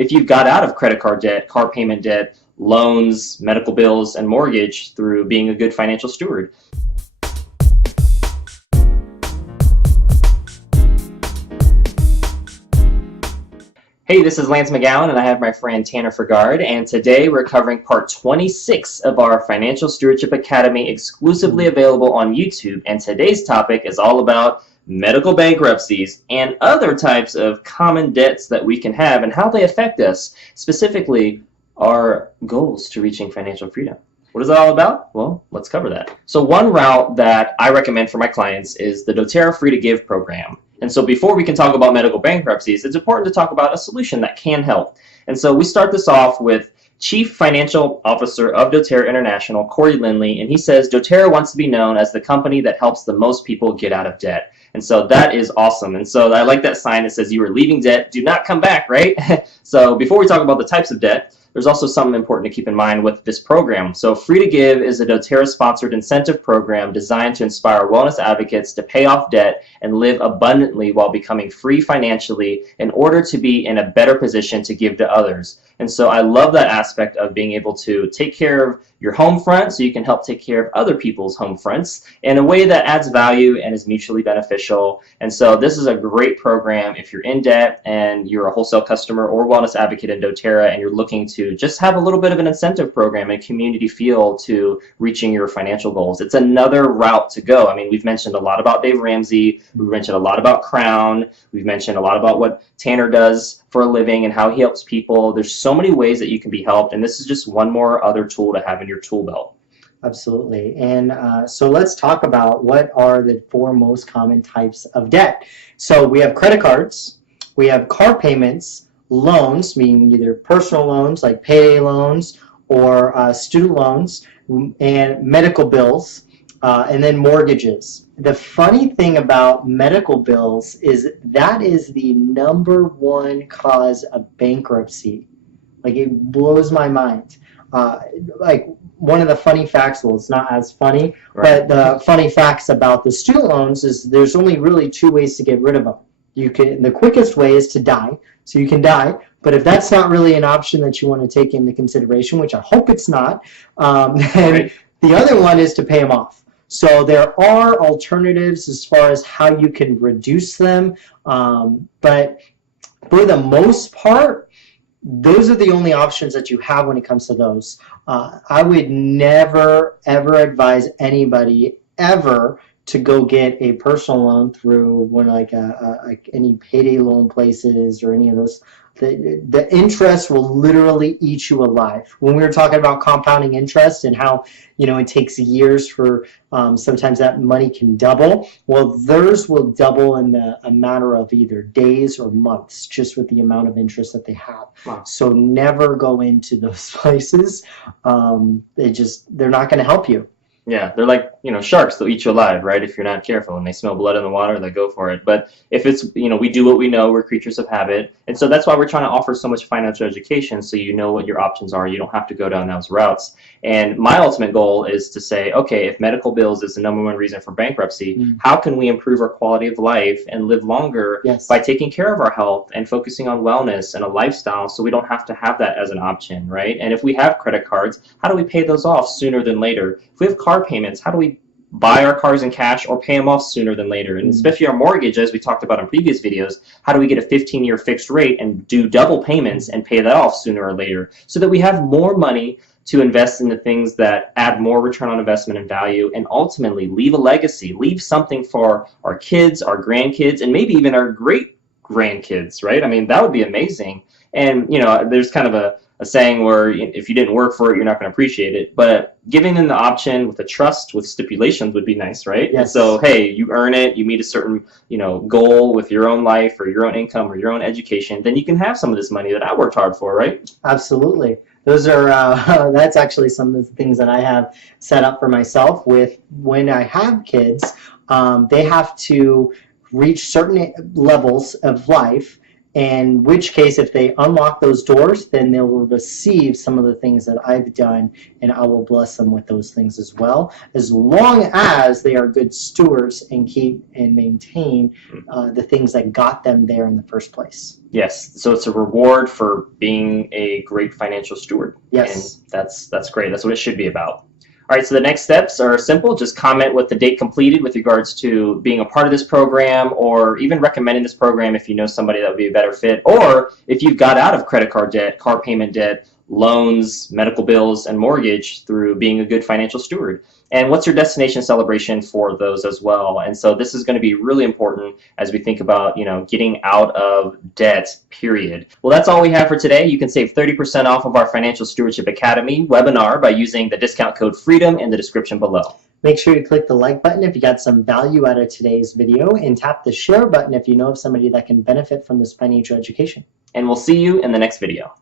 if you've got out of credit card debt, car payment debt, loans, medical bills, and mortgage through being a good financial steward. Hey, this is Lance McGowan, and I have my friend Tanner Fergard, and today we're covering part 26 of our Financial Stewardship Academy, exclusively available on YouTube, and today's topic is all about medical bankruptcies and other types of common debts that we can have and how they affect us, specifically our goals to reaching financial freedom. What is that all about? Well, let's cover that. So one route that I recommend for my clients is the doTERRA Free to Give program. And so before we can talk about medical bankruptcies, it's important to talk about a solution that can help. And so we start this off with Chief Financial Officer of doTERRA International, Corey Lindley, and he says doTERRA wants to be known as the company that helps the most people get out of debt. And so that is awesome. And so I like that sign that says you are leaving debt, do not come back, right? So before we talk about the types of debt, there's also something important to keep in mind with this program. So Free to Give is a doTERRA-sponsored incentive program designed to inspire wellness advocates to pay off debt and live abundantly while becoming free financially in order to be in a better position to give to others. And so I love that aspect of being able to take care of your home front so you can help take care of other people's home fronts in a way that adds value and is mutually beneficial. And so this is a great program if you're in debt and you're a wholesale customer or wellness advocate in doTERRA and you're looking to just have a little bit of an incentive program and community feel to reaching your financial goals. It's another route to go. I mean, we've mentioned a lot about Dave Ramsey, we've mentioned a lot about Crown, we've mentioned a lot about what Tanner does for a living and how he helps people. There's so many ways that you can be helped, and this is just one more other tool to have in your tool belt. Absolutely. And so let's talk about what are the four most common types of debt. So we have credit cards, we have car payments, loans, meaning either personal loans like payday loans or student loans, and medical bills, and then mortgages. The funny thing about medical bills is that is the #1 cause of bankruptcy. Like, it blows my mind. Like, one of the funny facts, well, it's not as funny, right, but the funny facts about the student loans is there's only really 2 ways to get rid of them. The quickest way is to die, so you can die. But if that's not really an option that you want to take into consideration, which I hope it's not, then right, the other one is to pay them off. So there are alternatives as far as how you can reduce them, but for the most part, those are the only options that you have when it comes to those. I would never, ever advise anybody ever to go get a personal loan through one like any payday loan places or any of those. The interest will literally eat you alive. When we were talking about compounding interest and how, you know, it takes years for sometimes that money can double, well, theirs will double in a matter of either days or months, just with the amount of interest that they have. Wow. So never go into those places. They're not going to help you. Yeah, they're like, you know, sharks. They'll eat you alive, right? If you're not careful and they smell blood in the water, they go for it. But if it's, you know, we do what we know, we're creatures of habit. And so that's why we're trying to offer so much financial education, so you know what your options are. You don't have to go down those routes. And my ultimate goal is to say, okay, if medical bills is the #1 reason for bankruptcy, how can we improve our quality of life and live longer by taking care of our health and focusing on wellness and a lifestyle so we don't have to have that as an option, right? And if we have credit cards, how do we pay those off sooner than later? If we have car payments, how do we buy our cars in cash or pay them off sooner than later? And especially our mortgage, as we talked about in previous videos, how do we get a 15-year fixed rate and do double payments and pay that off sooner or later so that we have more money to invest in the things that add more return on investment and value, and ultimately leave a legacy, leave something for our kids, our grandkids, and maybe even our great-grandkids, right? I mean, that would be amazing. And, you know, there's kind of a saying where if you didn't work for it, you're not going to appreciate it. But giving them the option with a trust with stipulations would be nice, right? Yes. So, hey, you earn it, you meet a certain, you know, goal with your own life or your own income or your own education, then you can have some of this money that I worked hard for, right? Absolutely. Those are, that's actually some of the things that I have set up for myself with when I have kids. They have to reach certain levels of life In which case, if they unlock those doors, then they will receive some of the things that I've done, and I will bless them with those things as well, as long as they are good stewards and keep and maintain the things that got them there in the first place. Yes, so it's a reward for being a great financial steward. Yes. And that's great. That's what it should be about. All right, so the next steps are simple. Just comment with the date completed with regards to being a part of this program, or even recommending this program if you know somebody that would be a better fit, or if you've got out of credit card debt, car payment debt, loans, medical bills, and mortgage through being a good financial steward. And what's your destination celebration for those as well? And so this is going to be really important as we think about, getting out of debt, period. Well, that's all we have for today. You can save 30% off of our Financial Stewardship Academy webinar by using the discount code FREEDOM in the description below. Make sure you click the like button if you got some value out of today's video, and tap the share button if you know of somebody that can benefit from this financial education. And we'll see you in the next video.